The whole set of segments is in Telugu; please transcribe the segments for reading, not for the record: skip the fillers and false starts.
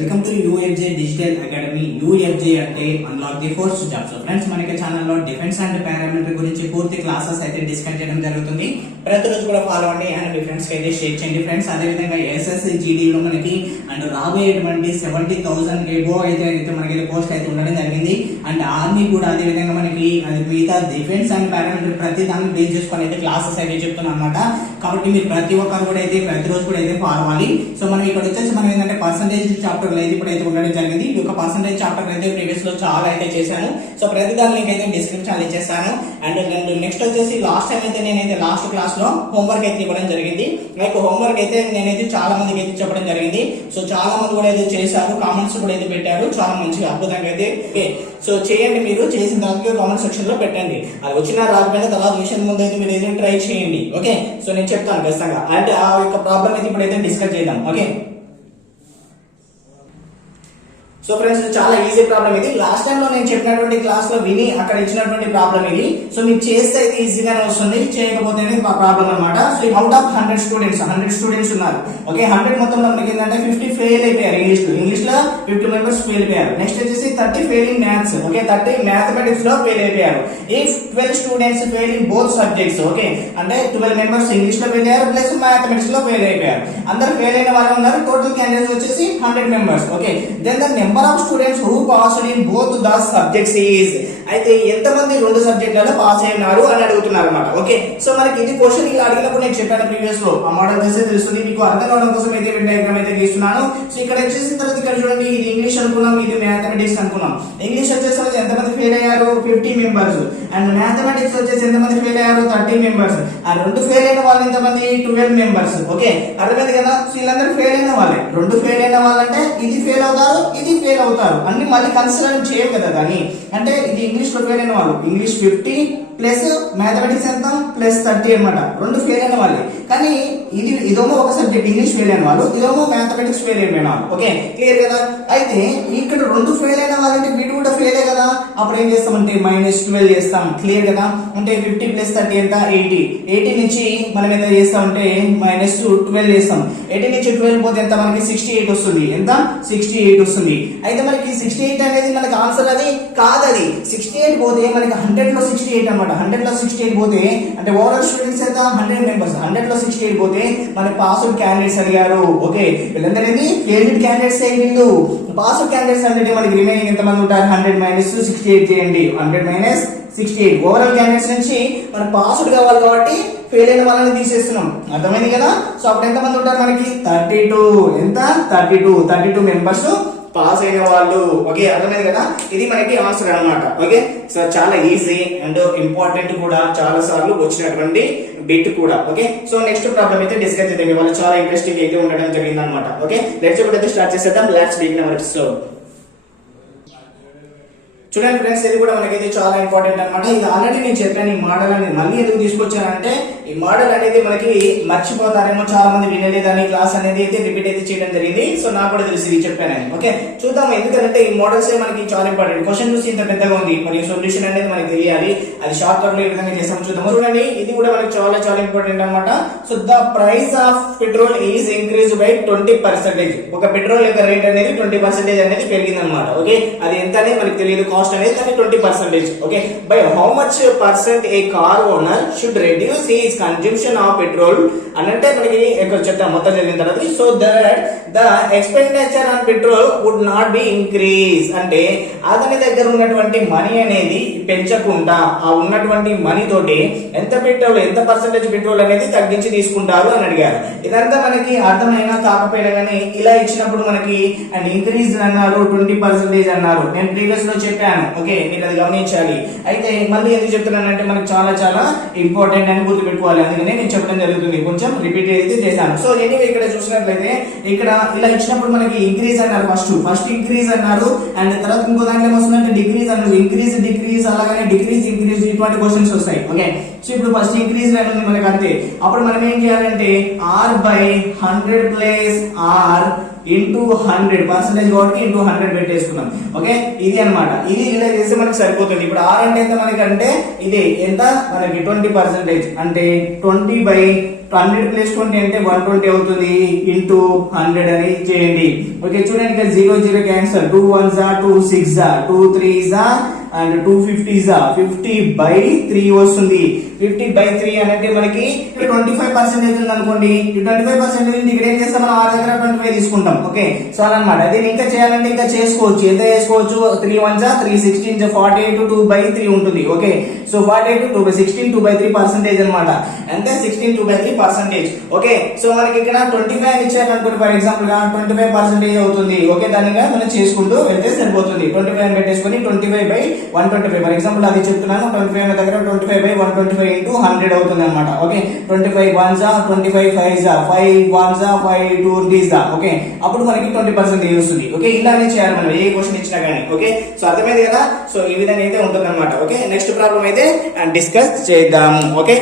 Welcome to UFJ digital academy. UFJ అంటే unlock the force jobs. Friends, మనకి ఛానల్లో డిఫెన్స్ అండ్ పారామిలిటరీ గురించి పూర్తి క్లాసెస్ అయితే డిస్కస్ చేయడం జరుగుతుంది. ప్రతిరోజు కూడా ఫాలో అవ్వండి అండ్ మీ ఫ్రెండ్స్ కి అయితే షేర్ చేయండి. ఫ్రెండ్స్, అదే విధంగా ఎస్ఎస్సి జీడీలో మనకి అండ్ రాబోయేటువంటి 70,000 ఎబో అయితే మనకి పోస్ట్ అయితే ఉండడం జరిగింది. అండ్ ఆర్మీ కూడా అదే విధంగా మనకి అది మిగతా డిఫెన్స్ అండ్ పారామిలిటరీ ప్రతి దాన్ని బేస్ చేసుకొని అయితే క్లాసెస్ అయితే చెప్తున్నాం అనమాట. కాబట్టి మీరు ప్రతి ఒక్కరు కూడా అయితే ప్రతిరోజు కూడా అయితే ఫాలో అవ్వాలి. సో మనం ఇక్కడ వచ్చేసి మనం ఏంటంటే పర్సంటేజ్ చాప్టర్ అయితే ఇప్పుడు అయితే ఉండడం జరిగింది. ఈ యొక్క పర్సంటేజ్ చాప్టర్ అయితే ప్రీవియస్ లో చాలా అయితే చేశాను. సో ప్రతి దాని లింక్ అయితే డిస్క్రిప్షన్ ఇచ్చేస్తాను. అండ్ నెక్స్ట్ వచ్చేసి లాస్ట్ టైం అయితే నేనైతే లాస్ట్ క్లాస్ లో హోంవర్క్ అయితే ఇవ్వడం జరిగింది. లైక్ హోంవర్క్ అయితే నేనైతే చాలా మందికి అయితే చెప్పడం జరిగింది. సో చాలా మంది కూడా అయితే చేశారు, కామెంట్స్ కూడా అయితే పెట్టారు. చాలా మంచిగా అద్భుతంగా అయితే సో చేయండి. మీరు చేసిన తర్వాత కామెంట్ సెక్షన్ లో పెట్టండి. అది వచ్చినా రాకపోయినా తర్వాత విషయం ముందు అయితే మీరు ఏదైనా ట్రై చేయండి. ఓకే, సో నేను చెప్తాను ఖచ్చితంగా. అంటే ఆ యొక్క ప్రాబ్లం అయితే ఇప్పుడు అయితే డిస్కస్ చేద్దాం. ఓకే, సో ఫ్రెండ్స్, చాలా ఈజీ ప్రాబ్లం ఇది. లాస్ట్ టైం లో నేను చెప్పినటువంటి క్లాస్ లో విని అక్కడ ఇచ్చినటువంటి ప్రాబ్లం ఇది. సో మీరు చేస్తే అయితే ఈజీగానే వస్తుంది, చేయకపోతే ప్రాబ్లం అనమాట. సో అవుట్ ఆఫ్ 100 స్టూడెంట్స్ ఉన్నారు. ఓకే, 100 మొత్తంలో మనకి ఏంటంటే 50 ఫెయిల్ అయిపోయారు. ఇంగ్లీష్ లో 50 మెంబర్స్ ఫెయిల్ అయిపోయారు. నెక్స్ట్ వచ్చేసి 30 fail in maths. Okay, 30 mathematics లో ఫెయిల్ అయిపోయారు. If 12 students fail in both subjects, okay, అంటే 12 మెంబర్స్ ఇంగ్లీష్ లో ఫెయిల్ అయ్యారు ప్లస్ మ్యాథమెటిక్స్ లో ఫెయిల్ అయిపోయారు. అందరు ఫెయిల్ అయిన వాళ్ళు ఉన్నారు. టోటల్ క్యాండిడేట్స్ వచ్చేసి 100 members. Okay, then the number of students who passed in both the subjects is. అయితే ఎంతమంది రెండు సబ్జెక్టులలో పాస్ అయినారు అని అడుగుతున్నారు అన్నమాట. ఓకే, సో మనకి ఇది క్వశ్చన్ ఇలా అడిగినప్పుడు నేను చెప్పాను ప్రీవియస్ లో, ఆ మోడల్ చేస్తే తెలుస్తుంది. మీకు అర్థం కావడం కోసం అయితే డయాగ్రామ్ అయితే గీస్తున్నాను. సో ఇక్కడ వచ్చేసిన తర్వాత ఇక్కడ చూడండి, ఇది ఇంగ్లీష్ అనుకున్నాం, ఇది మ్యాథమెటిక్స్ అనుకున్నాం. ఇంగ్లీష్ వచ్చేసి ఎంతమంది ఫెయిల్ అయ్యారు? 50 మెంబర్స్. అండ్ మ్యాథమెటిక్స్ వచ్చేసి ఎంతమంది ఫెయిల్ అయ్యారు? 30 మెంబర్స్. ఆ రెండు ఫెయిల్ అయిన వాళ్ళు ఎంతమంది? 12 మెంబర్స్. ఓకే, అర్థమైంది కదా. సో వీళ్ళందరూ ఫెయిల్ అయిన వాళ్ళే. రెండు ఫెయిల్ అయిన వాళ్ళంటే ఇది ఫెయిల్ అవుతారు, ఇది ఫెయిల్ అవుతారు, అన్ని మళ్ళీ కన్సిడర్ చేయం కదా దాన్ని. అంటే ఇది ఇంగ్లీష్ లో ఫెయిల్ అయిన వాళ్ళు, ఇంగ్లీష్ 50 ప్లస్ మ్యాథమెటిక్స్ ఎంత ప్లస్ 30 అనమాట. రెండు ఫెయిల్ అయిన వాళ్ళే. కానీ ఇదేమో ఒక సబ్జెక్ట్ ఇంగ్లీష్ ఫెయిల్ అయిన వాళ్ళు, ఇదేమో మ్యాథమెటిక్స్ ఫెయిల్ అయిపోయిన వాళ్ళు. ఓకే, క్లియర్ కదా. అయితే ఇక్కడ రెండు ఫెయిల్ అయిన వాళ్ళంటే వీడు కూడా ఫెయిలే కదా. అప్పుడు ఏం చేస్తామంటే -12 చేస్తాం. క్లియర్ కదా. అంటే 50 ప్లస్ 30 ఎంత? 80. 80 నుంచి మనం ఎంత చేస్తామంటే -12 చేస్తాం. 80 నుంచి 12 పోతే ఎంత? మనకి 68 వస్తుంది. ఎంత? 68 వస్తుంది. అయితే మనకి 68 అనేది మనకి ఆన్సర్ అది కాదు. అది 68 పోతే మనకి 100 లో 68 అన్నమాట. 100 లో 68 పోతే అంటే ఓవరాల్ స్టూడెంట్స్ ఎంత? 100 మెంబర్స్. 100 లో 68 పోతే మనకి పాస్డ్ క్యాండిడేట్స్ అడిగారు. ఓకే, వీళ్ళందరూ ఫెయిల్డ్ క్యాండిడేట్స్ వీళ్ళు. పాస్డ్ క్యాండిడేట్స్ అంటే మనకి రిమైనింగ్ ఎంత మంది ఉంటారు? 100 - 68 చేయండి. 100 - 68. ఓవరాల్ క్యాండిడేట్స్ నుంచి మనం పాస్డ్ కావాలి కాబట్టి ఫెయిల్ అయిన వాళ్ళని తీసేస్తున్నాం. అర్థమైంది కదా. సో అప్పుడు ఎంత మంది ఉంటారు మనకి? 32. ఎంత? 32 మెంబర్స్ పాస్ అయిన వాళ్ళు. ఓకే, అర్థమైంది కదా. ఇది మనకి ఆన్సర్ అన్నమాట. ఓకే, సో చాలా ఈజీ అండ్ ఇంపార్టెంట్ కూడా, చాలా సార్లు వచ్చినటువంటి బిట్ కూడా. ఓకే, సో నెక్స్ట్ ప్రాబ్లం అయితే డిస్కస్ చేద్దాం. వాళ్ళు చాలా ఇంట్రెస్టింగ్ అయితే ఉండడం జరిగింది అనమాట. ఓకే, లెట్స్ అయితే స్టార్ట్ చేసేద్దాం. Let's begin our episode. చూడండి ఫ్రెండ్స్, ఇది కూడా మనకైతే చాలా ఇంపార్టెంట్ అనమాట. ఇది ఆల్రెడీ నేను చెప్పాను. ఈ మోడల్ అనేది మళ్ళీ ఎందుకు తీసుకొచ్చానంటే, ఈ మోడల్ అనేది మనకి మర్చిపోతారేమో, చాలా మంది వినలేదని క్లాస్ అనేది అయితే రిపీట్ అయితే చేయడం జరిగింది. సో నాకు కూడా తెలిసి చెప్పానని. ఓకే, చూద్దాం. ఎందుకంటే ఈ మోడల్స్ మనకి చాలా ఇంపార్టెంట్. క్వశ్చన్ చూసి ఇంత పెద్దగా ఉంది, మరి సొల్యూషన్ అనేది మనకి తెలియాలి. అది షార్ట్ కట్ లో ఏ విధంగా చేస్తాం చూద్దాం. చూడండి, ఇది కూడా మనకి చాలా చాలా ఇంపార్టెంట్ అనమాట. So the price of petrol is increase by 20%. ఒక పెట్రోల్ యొక్క రేట్ అనేది 20% అనేది పెరిగింది అనమాట. ఓకే, అది ఎంత అనేది మనకి తెలియదు, కాస్ట్ అనేది, కానీ 20%. Okay, by how much % a car owner should reduce his consumption of petrol అని అంటే మనకి చెప్తాం మొత్తం జరిగిన తర్వాత. So that the expenditure on petrol would not be increase. అంటే అతని దగ్గర ఉన్నటువంటి మనీ అనేది పెంచకుండా ఆ ఉన్నటువంటి మనీ తోటి ఎంత పర్సెంటేజ్ పెట్రోల్ అనేది తగ్గించి తీసుకుంటారు అని అడిగారు. ఇదంతా మనకి అర్థమైనా కాకపోయినా కానీ ఇలా ఇచ్చినప్పుడు మనకి అండ్ ఇంక్రీజ్ అన్నారు, 20% అన్నారు. నేను ప్రీవియస్ లో చెప్పాను. ఓకే, మీరు అది గమనించాలి. అయితే మళ్ళీ ఎందుకు చెప్తున్నానంటే మనకి చాలా చాలా ఇంపార్టెంట్ అని గుర్తుపెట్టుకోవాలి. అందుకనే నేను చెప్పడం జరుగుతుంది. కొంచెం రిపీట్ అయితే చేశాను. సో ఎనీవే ఇక్కడ చూసినట్లయితే ఇక్కడ ఇలా ఇచ్చినప్పుడు మనకి ఇంక్రీజ్ అన్నారు. ఫస్ట్ ఇంక్రీజ్ అన్నారు. అండ్ తర్వాత ఇంకో దాంట్లో ఏమొస్తుందంటే డిక్రీజ్ అన్నారు. ఇంక్రీజ్ డిక్రీజ్ అలాగే డిక్రీజ్ ఇంక్రీజ్ ఇటువంటి క్వశ్చన్స్ వస్తాయి. ఓకే, సో ఇప్పుడు ఫస్ట్ ఇంక్రీజ్ అనేది మనకి అంతే. అప్పుడు మనం ఏం చేయాలంటే R/100 ప్లస్ R ఇంటూ 100% కాబట్టి ఇంటూ 100 పెట్టేసుకున్నాం. ఓకే, ఇది అనమాట. ఇది ఇలా చేస్తే మనకి సరిపోతుంది. ఇప్పుడు R అంటే ఎంత మనకి అంటే ఇది ఎంత? మనకి 20% అంటే 20/100 100 ప్లస్ 20 అంటే 120 అవుతుంది ఇంటూ 100 అని చేయండి. ఓకే చూడండి ఇక్కడ 0 0 cancel, 2 1s are 2 6s are 2 3s are and 2 50s are 50/3 వస్తుంది. 50/3 అంటే మనకి 25% ఉంది అనుకోండి. ఈ 25% ఇక్కడ ఏం చేస్తాం మనం ఆ దగ్గర 25 తీసుకుంటాం. ఓకే సో అన్నమాట. దీన్ని ఇంకా చేయాలంటే ఇంకా చేసుకోవచ్చు. ఎంత చేసుకోవచ్చు? 3 1s are 3 16 48 2/3 ఉంటుంది. ఓకే సో 48 2/16 2/3% అన్నమాట. అంటే 16 2/3%. ఓకే సో మనకి ఇక్కడ 25 అని ఇచ్చారు అనుకోండి ఫర్ ఎగ్జాంపుల్ గా 25% అవుతుంది. ఓకే దానిగా మనం చేసుకుంటూ వెళ్తే సరిపోతుంది. 25 అని పెట్టేసుకొని 25/125 ఫర్ ఎగ్జాంపుల్ అది చెప్తున్నాను. 25 అనే దగ్గర 25/125 ఇంటూ 100 అవుతుంది అనమాట. Okay 25 1s are 25 5s are 5 1s are 5 2s are. Okay అప్పుడు మనకి 20% వస్తుంది. ఓకే ఇలానే చేయాలి మనం ఏ క్వశ్చన్ ఇచ్చినా గానీ. ఓకే సో అర్థమైంది కదా. సో ఈ విధంగా అయితే ఉంటుంది అనమాట. ఓకే నెక్స్ట్ ప్రాబ్లం అయితే డిస్కస్ చేద్దాము. ఓకే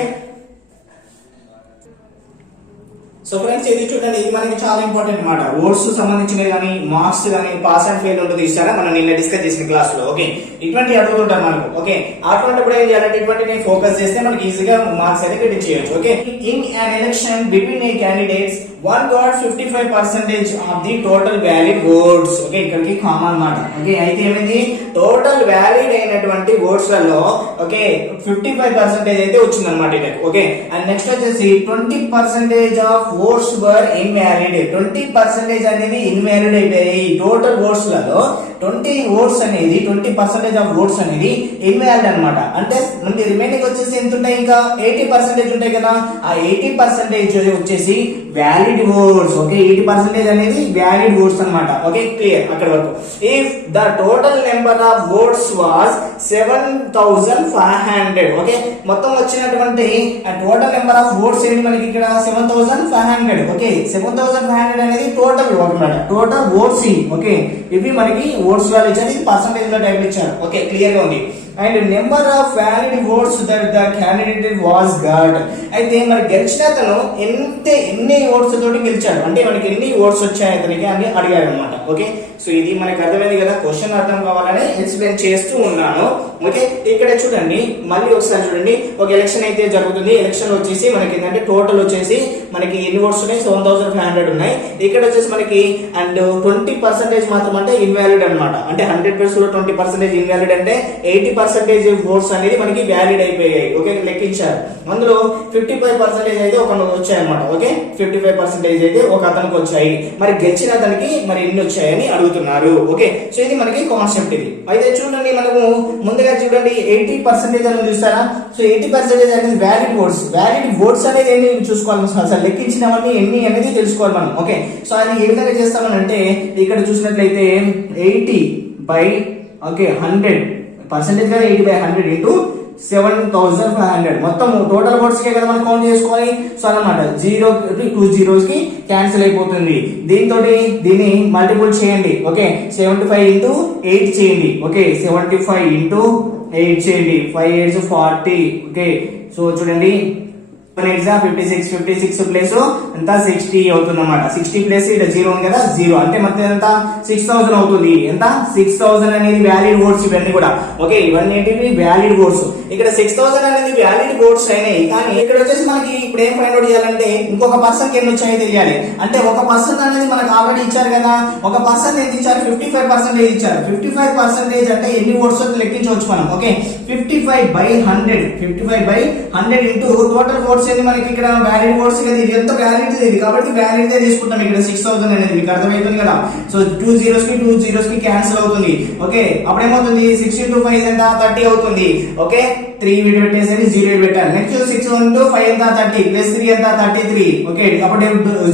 సో ఫ్రెండ్స్ ఇది చూడండి, ఇది మనకి చాలా ఇంపార్టెంట్ అన్నమాట. వర్డ్స్ సంబంధించినవి కానీ మార్క్స్ కానీ పాస్ అండ్ ఫెయిల్ ఉంటుంది ఇస్తారా మనం నిన్న డిస్కస్ చేసిన క్లాస్ లో. ఓకే ఇటువంటి అడుగుతుంటారు మనకు. ఓకే అటువంటిప్పుడు ఏం చేయాలంటే ఇటువంటిని ఫోకస్ చేస్తే మనకి ఈజీగా మార్క్స్ అయితే క్రెడిట్ చేయొచ్చు. Okay in an election between a candidates one got 55% of the total valid votes. Okay ఇక్కడికి కామన్ అన్నమాట. ఓకే అయితే ఏమైంది టోటల్ వ్యాలిడ్ అయినటువంటి ఓట్స్ లలో ఓకే 55% అయితే వచ్చింది అనమాట ఇటకు. ఓకే అండ్ నెక్స్ట్ వచ్చేసి 20% ఆఫ్ ఓట్స్ వర్ ఇన్వాలిడ్. 20% అనేది ఇన్వాలిడ్ అయిపోయాయి. టోటల్ ఓట్స్ లలో 20 ఓట్స్ అనేది 20% ఆఫ్ ఓట్స్ అనేది ఇన్వాలిడ్ అన్నమాట. అంటే మనకి రిమైనింగ్ వచ్చేసి ఎంత ఉంటాయి? ఇంకా 80% ఉంటాయి కదా. ఆ 80% వచ్చేసి వ్యాలిడ్ ఓట్స్. ఓకే 80% అనేది వ్యాలిడ్ ఓట్స్ అన్నమాట. ఓకే క్లియర్ అక్కడ వరకు. If the total number of oats was 7500. Okay మొత్తం వచ్చినటువంటి టోటల్ నెంబర్ ఆఫ్ ఓట్స్ ఏంటి మనకి ఇక్కడ 7500. ఓకే 7500 అనేది టోటల్ అన్నమాట. Total votes. ఓకే ఇవి మనకి ఓట్స్ వాల్యూ ఇచ్చారు, ఇది పర్సంటేజ్ లో టైప్ ఇచ్చారు. ఓకే క్లియర్ గా ఉంది. And number of valid votes that the candidate was got. అయితే మరి గెలిచిన అతను ఎన్ని ఓట్స్ తోటి గెలిచాడు అంటే మనకి ఎన్ని ఓట్స్ వచ్చాయి అతనికి అని అడిగారు అనమాట. ఓకే సో ఇది మనకి అర్థమైంది కదా. క్వశ్చన్ అర్థం కావాలని ఎక్స్ప్లెయిన్ చేస్తూ ఉన్నాను. ఓకే ఇక్కడ చూడండి మళ్ళీ ఒకసారి చూడండి. ఒక ఎలక్షన్ అయితే జరుగుతుంది. ఎలక్షన్ వచ్చేసి మనకి ఏంటంటే టోటల్ వచ్చేసి మనకి ఎన్ని ఓట్స్ ఉన్నాయి? 7500 ఉన్నాయి. ఇక్కడ వచ్చేసి మనకి అండ్ 20% మాత్రం అంటే ఇన్వాలిడ్ అనమాట. అంటే 100% లో 20% ఇన్వాలిడ్ అంటే 80% ఓట్స్ అనేది మనకి వ్యాలిడ్ అయిపోయాయి. ఓకే లెక్కించారు. అందులో 55% అయితే ఒక వచ్చాయి అనమాట. ఓకే 55% అయితే ఒక అతనికి వచ్చాయి. మరి గెలిచిన అతనికి మరి ఎన్ని వచ్చాయని అడుగుతున్నారు. ఓకే సో ఇది మనకి కాన్సెప్ట్ ఇది. అయితే చూడండి మనము ముందుగా చూడండి 80% అని చూస్తారా. సో 80% అనేది వ్యాలిడ్ ఓట్స్. వ్యాలిడ్ ఓట్స్ అనేది ఎన్ని చూసుకోవాలి, అసలు లెక్కించినవన్నీ ఎన్ని అనేది తెలుసుకోవాలి మనం. ఓకే సో అది ఏ విధంగా చేస్తామనంటే ఇక్కడ చూసినట్లయితే 80/100 పర్సెంటేజ్ గా 80/100 ఇంటూ 7500 మొత్తం టోటల్ ఓట్స్ కే కదా మనం కౌంట్ చేసుకోవాలి. సో అన్నమాట 0 2 zeros కి క్యాన్సిల్ అయిపోతుంది. దీంతో దీన్ని మల్టిపుల్ చేయండి. ఓకే 75 ఇంటూ 8 చేయండి. ఓకే 75 ఇంటూ 8 చేయండి. 5 8 40. ఓకే సో చూడండి 56 ప్లస్ ఎంత 60 అవుతుంది అన్నమాట. 60 ప్లస్ ఇక్కడ 0 ఉంది కదా 0 అంటే మొత్తం ఎంత 6000 అవుతుంది. ఎంత 6000 అనేది వ్యాలిడ్ ఓట్స్ ఇవన్నీ కూడా. ఓకే ఇవన్నీ ఏంటివి వ్యాలిడ్ ఓట్స్. ఇక్కడ 6000 అనేది వ్యాలిడ్ ఓట్స్ అయినాయి. కానీ ఇక్కడ వచ్చేసి మనకి ఇప్పుడు ఏం ఫైండ్ అవుట్ చేయాలంటే ఇంకొక పర్సన్ కి ఎన్ని వచ్చాయో తెలియాలి. అంటే ఒక పర్సన్ అనేది మనకు ఆల్రెడీ ఇచ్చారు కదా. ఒక పర్సన్ ఎంత ఇచ్చారు? 55% ఇచ్చారు. 55% అంటే ఎన్ని ఓట్స్ లెక్కించవచ్చు మనం. ఓకే 55/100 55/100 ఇంటూ టోటల్ ఓట్స్ మనకి ఇక్కడ వ్యాలిడ్ ఓట్స్ కదా. ఇది ఎంత వ్యాలిడ్ ఇది కాబట్టి వ్యాలిడ్ తీసుకుంటాం. ఇక్కడ 6000 అనేది మీకు అర్థమవుతుంది కదా. సో 2 zeros కి క్యాన్సిల్ అవుతుంది. ఓకే అప్పుడు ఏమవుతుంది 60 into 5 ఎంత 30 అవుతుంది. ఓకే 3 వీడి పెట్టేసరి 0 పెట్టాలి. నెక్స్ట్ 6 into 5 ఎంత 30 ప్లస్ 3 ఎంత 33. ఓకే అప్పుడు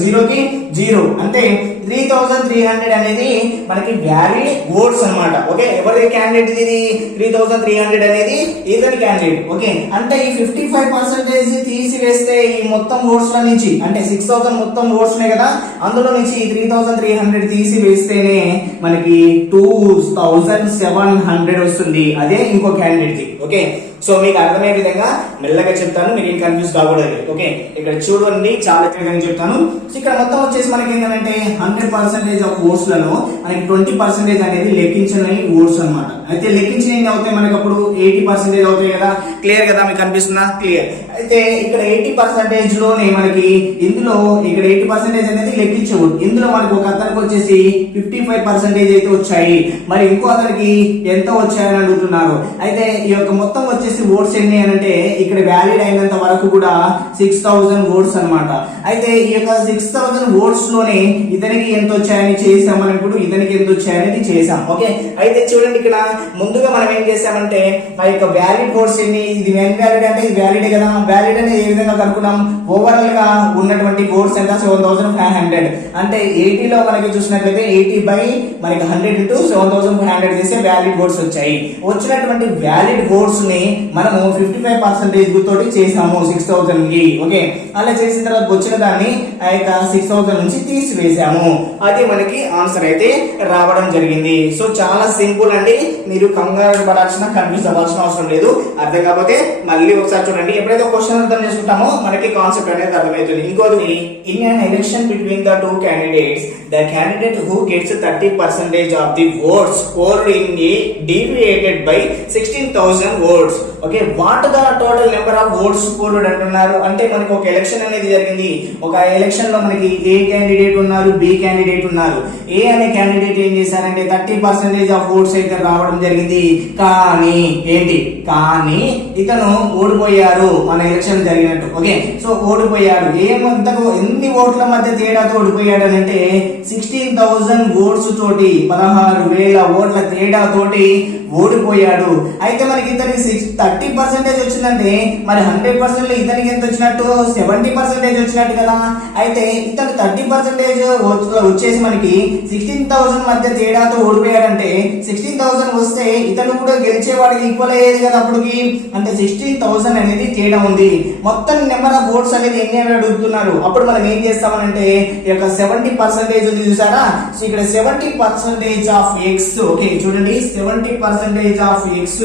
0 కి 0 అంటే 3300 అనేది మనకి వ్యాలిడ్ ఓట్స్ అన్నమాట. ఓకే ఎవరి క్యాండిడేట్ ఇది 3300 అనేది ఇతని క్యాండిడేట్. ఓకే అంటే ఈ 55% తీసివేస్తే ఈ మొత్తం ఓట్స్ లో నుంచి అంటే 6000 మొత్తం ఓట్స్ ఉన్నాయి కదా అందులో నుంచి 3300 తీసివేస్తేనే మనకి 2700 వస్తుంది. అదే ఇంకో క్యాండిడేట్ ది. ఓకే సో మీకు అర్థమయ్యే విధంగా మెల్లగా చెప్తాను, మీరు ఏం కన్ఫ్యూజ్ కాకూడదు. ఓకే ఇక్కడ చూడండి చాలా విధంగా చెప్తాను. సో ఇక్కడ మొత్తం వచ్చేసి వచ్చేసి మనకి ఏంటంటే 100% ఆఫ్ ఓట్స్ లలో మనకి 20% అనేది లెక్కించిన ఓట్స్ అన్నమాట. అయితే లెక్కించిన ఎన్ని అవుతాయి మనకి అప్పుడు 80% అవుతాయి కదా. క్లియర్ కదా, మీకు అనిపిస్తుందా? క్లియర్. అయితే ఇక్కడ 80% లోనే మనకి ఇందులో ఇక్కడ 80% అనేది లెక్కించవు. ఇందులో మనకి ఒక అతనికి వచ్చేసి 55% అయితే వచ్చాయి, మరి ఇంకో అతనికి ఎంత వచ్చాయని అడుగుతున్నారు. అయితే ఈ యొక్క మొత్తం వచ్చేసి ఓట్స్ ఎన్ని అని అంటే ఇక్కడ వ్యాలిడ్ అయినంత వరకు కూడా 6000 ఓట్స్ అన్నమాట. అయితే ఈ యొక్క 6000 ఓట్స్ లోనే ఇతనికి ఎంత వచ్చాయని చేసాం మనం, ఇప్పుడు ఇతనికి ఎంత వచ్చాయనేది చేసాం. ఓకే, అయితే చూడండి ఇక్కడ ముందుగా మనం ఏం చేసామంటే ఆ యొక్క వ్యాలిడ్ ఓట్స్ ఎన్ని, ఇది వ్యాలిడ్ అంటే ఇది వ్యాలిడే కదా. వ్యాలిడ్ అనేది ఏ విధంగా కనుక్కున్నాం, ఓవరాల్ గా ఉన్నటువంటి ఓట్స్ ఎంత 7500. అంటే 80 లో మనకి చూసినట్లయితే 80 బై మనకి 100 ఇంటూ 7500 చేస్తే వ్యాలిడ్ ఓట్స్ వచ్చాయి. వచ్చినటువంటి వ్యాలిడ్ ఓట్స్ ని మనము 55% తోటి చేసాము 6000 కి. ఓకే, అలా చేసిన తర్వాత వచ్చిన దాన్ని ఆ యొక్క 6000 నుంచి తీసివేసాము. అది మనకి ఆన్సర్ అయితే రావడం జరిగింది. సో చాలా సింపుల్ అండి, మీరు కంగారు పడాల్సిన కన్ఫ్యూజ్ అవ్వాల్సిన అవసరం లేదు. అర్థం కాకపోతే మళ్ళీ ఒకసారి చూడండి. ఎప్పుడైతే క్వశ్చన్ అర్థం చేసుకుంటామో మనకి కాన్సెప్ట్ అనేది అర్థమవుతుంది. ఇంకోటి, in an election between the two candidates, the candidate who gets 30% of the votes polled in a deviated by 16,000 votes. Okay, what the total number of votes polled అంటున్నారు. అంటే మనకి ఒక ఎలక్షన్ అనేది జరిగింది. ఒక ఎలక్షన్ లో మనకి ఏ క్యాండిడేట్ ఉన్నారు, బి క్యాండిడేట్ ఉన్నారు. ఏ అనే క్యాండిడేట్ ఏం చేశారంటే 30% ఆఫ్ ఓట్స్ అయితే రావడం జరిగింది. కానీ ఏంటి, కానీ ఇతను ఓడిపోయారు మన ఎలక్షన్ జరిగినట్టు. ఓకే, సో ఓడిపోయాడు. ఏమంతకు ఎన్ని ఓట్ల మధ్య తేడాతో ఓడిపోయాడు అని అంటే 16,000 ఓట్స్ తోటి, 16,000 ఓట్ల తేడా తోటి ఓడిపోయాడు. అయితే మనకి ఇతనికి 30% వచ్చిందంటే మరి 100% లో ఇతనికి ఎంత వచ్చినట్టు, 70% వచ్చినట్టు కదా. అయితే ఇతను 30% వచ్చేసి మనకి 16,000 మధ్య తేడాతో ఓడిపోయాడంటే 16,000 వస్తే ఇతను కూడా గెలిచేవాడికి ఈక్వల్ అయ్యేది కదా అప్పటికి. అంటే 16,000 అనేది తేడా ఉంది. మొత్తం నెంబర్ ఆఫ్ ఓట్స్ అనేది ఎన్ని అని అడుగుతున్నారు. అప్పుడు మనం ఏం చేస్తామనంటే ఈ యొక్క 70% ఉంది చూసారా. సో ఇక్కడ 70% ఆఫ్ ఎక్స్. ఓకే చూడండి, 70% of X.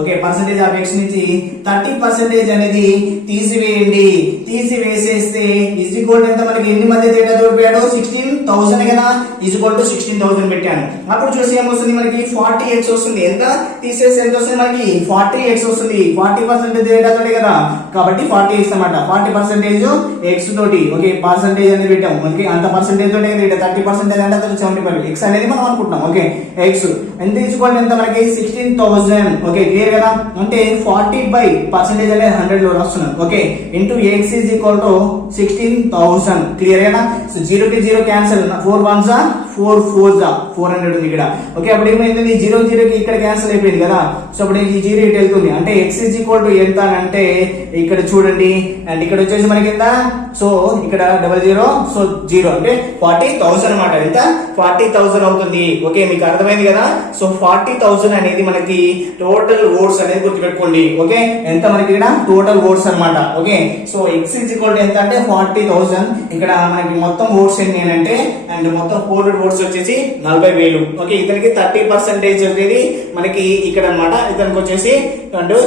Okay, percentage of X నుంచి 30% అనేది తీసివేయండి. తీసివేసేస్తే ఈజ్ ఈక్వల్ ఎంత, మనకి ఎన్ని మధ్య తేడా ఓడిపోయాడు 16,000 కదా. ఈజ్ ఈక్వల్ టు 16,000 పెట్టాను. అప్పుడు చూసి ఏమొస్తుంది మనకి 40x వస్తుంది. ఎంత తీసేసి ఎంత వస్తుంది మనకి 40x వస్తుంది. 40% తేడా తోటి కదా, కాబట్టి 40x అన్నమాట. 40% ఎక్స్ తోటి. ఓకే, పర్సెంటేజ్ అనేది పెట్టాము. మనకి అంత పర్సెంటేజ్ తోటి 30% అంటే అతను 75 ఎక్స్ అనేది మనం అనుకుంటున్నాం. ఓకే, ఎక్స్ ఎంత తీసుకోండి, ఎంత మనకి 16,000. ఓకే, క్లియర్ కదా. అంటే 40 బై పర్సెంటేజ్ అనేది 100 లో రాస్తున్నాను. Okay, into X is equal to 16,000. Clear కదా. సో 0 కి 0 క్యాన్సిల్, 4 1s 4 4s 400 ఉంది ఇక్కడ. ఓకే, అప్పుడు ఏమైంది 0 0 కి ఇక్కడ క్యాన్సిల్ అయిపోయింది కదా. సో అప్పుడు ఈ 0 ఇటు వెళ్తుంది. అంటే ఎక్స్ ఈజ్ ఈక్వల్ టు ఎంత అంటే ఇక్కడ చూడండి, అండ్ ఇక్కడ వచ్చేసి మనకి ఎంత, సో ఇక్కడ 00, సో 0 అంటే 40,000 అనమాట. ఎంత 40,000 అవుతుంది. ఓకే, మీకు అర్థమైంది కదా. సో 40,000 అనేది మనకి టోటల్ ఓట్స్ అనేది గుర్తుపెట్టుకోండి. ఓకే, ఎంత మనకి ఇక్కడ టోటల్ ఓట్స్ అన్నమాట. Okay, so X is equal to ఎంత అంటే 40,000. ఇక్కడ మనకి మొత్తం ఓట్స్ ఎన్ని అంటే, అండ్ మొత్తం పోల్డ్ ఓట్స్ వచ్చేసి 40,000. ఓకే, ఇతనికి 30% అనేది మనకి ఇక్కడ అన్నమాట. ఇతనికి వచ్చేసి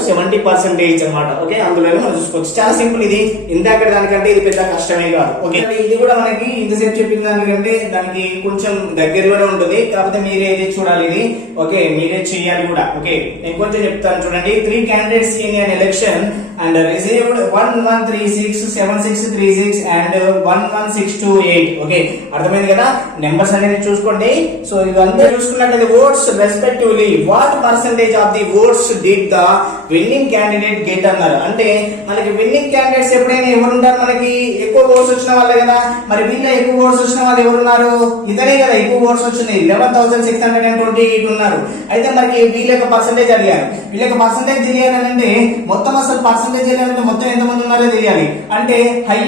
70% అన్నమాట. ఓకే, అందులో మనం చూసుకోవచ్చు. చాలా సింపుల్ ఇది. ఇందాక దానికంటే ఇది పెద్ద కష్టమే కాదు. ఓకే, ఇది కూడా మనకి ఇంతసేపు చెప్పిన దానికంటే దానికి కొంచెం దగ్గరలోనే ఉంటుంది. కాకపోతే మీరే ఇది చూడాలి ఇది. ఓకే, మీరే చేయాలి కూడా. ఓకే, నేను కొంచెం చెప్తాను చూడండి. 3 candidates in an election and received 11367636 and 11628. Okay, అర్థమైంది కదా. నెంబర్స్ అనేది చూసుకోండి. సో ఇవన్నీ చూసుకున్నట్లయితే votes respectively what percentage of the votes did the winning candidate get అన్నారు. అంటే మనకి విన్నింగ్ క్యాండిడేట్స్ ఎప్పుడైనా ఎవరు ఉంటారు, మనకి ఎక్కువ ఓట్స్ వచ్చిన వాళ్ళే కదా. మరి వీళ్ళ ఎక్కువ ఓట్స్ వచ్చిన వాళ్ళు ఎవరున్నారు, ఇతనే కదా ఎక్కువ ఓట్స్ వచ్చినాయి. 11,628 ఉన్నారు. అయితే మనకి వీళ్ళ యొక్క పర్సెంటేజ్ అడిగారు. వీళ్ళ యొక్క పర్సెంటేజ్ తెలియాలంటే మొత్తం అసలు పర్సెంటేజ్ తెలియాలంటే మొత్తం ఎంత మంది ఉన్నారో తెలియాలి. అంటే హై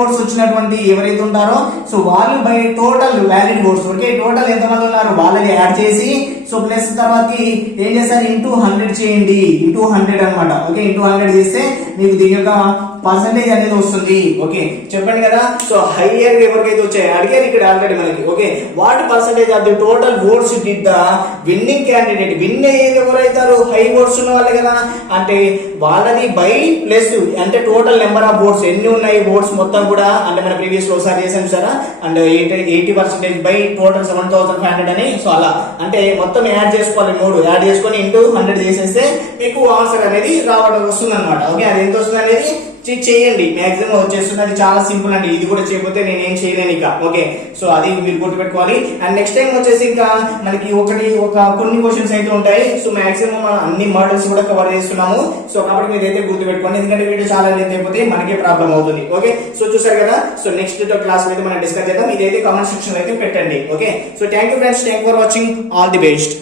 ఓట్స్ వచ్చినటువంటి ఎవరైతే ఉంటారో సో వాళ్ళు by total valid votes. Okay, total ఎంత మంది ఉన్నారు వాళ్ళని యాడ్ చేసి సో ప్లస్ తర్వాత ఏం చేస్తారు ఇంటూ 100 చేయండి. ఇంటూ 100 అనమాట. ఓకే, ఇంటూ 100 చేస్తే మీకు దీని యొక్క పర్సంటేజ్ అనేది వస్తుంది. ఓకే చెప్పండి కదా. సో హైయర్ ఎవరికైతే వచ్చాయి అడిగారు ఇక్కడ ఆల్రెడీ మనకి. Okay what percentage of the total votes did the winning candidate, win అయ్యేది ఎవరైతారు, హై ఓట్స్ ఉన్న వాళ్ళే కదా. అంటే వాళ్ళది బై ప్లస్ అంటే టోటల్ నెంబర్ ఆఫ్ ఓట్స్ ఎన్ని ఉన్నాయి, ఓట్స్ మొత్తం కూడా అంటే మన ప్రీవియస్ లో ఒకసారి చేసాం సారా. అండ్ 80% బై టోటల్ 7500 అని. సో అలా అంటే మొత్తం యాడ్ చేసుకోవాలి, 3 యాడ్ చేసుకొని ఇంటూ 100 చేసేస్తే మీకు ఆన్సర్ అనేది రావడం వస్తుంది అనమాట. ఓకే అది ఎంత వస్తుంది అనేది చేయండి, మాక్సిమం వచ్చేస్తుంది. అది చాలా సింపుల్ అండి. ఇది కూడా చేయకపోతే నేనేం చేయలేను ఇక. ఓకే సో అది మీరు గుర్తుపెట్టుకోవాలి. అండ్ నెక్స్ట్ టైం వచ్చేసి ఇంకా మనకి కొన్ని క్వశ్చన్స్ అయితే ఉంటాయి. సో మాక్సిమం మనం అన్ని మోడల్స్ కూడా కవర్ చేస్తున్నాము. సో కాబట్టి మీరు అయితే గుర్తుపెట్టుకోండి, ఎందుకంటే వీడియో చాలా లెంత్ అయిపోతే మనకే ప్రాబ్లం అవుతుంది. ఓకే సో చూసారు కదా. సో నెక్స్ట్ క్లాస్ అయితే మనం డిస్కస్ చేద్దాం. ఇదైతే కామెంట్ సెక్షన్ అయితే పెట్టండి. Okay so thank you friends, thank for watching, all the best.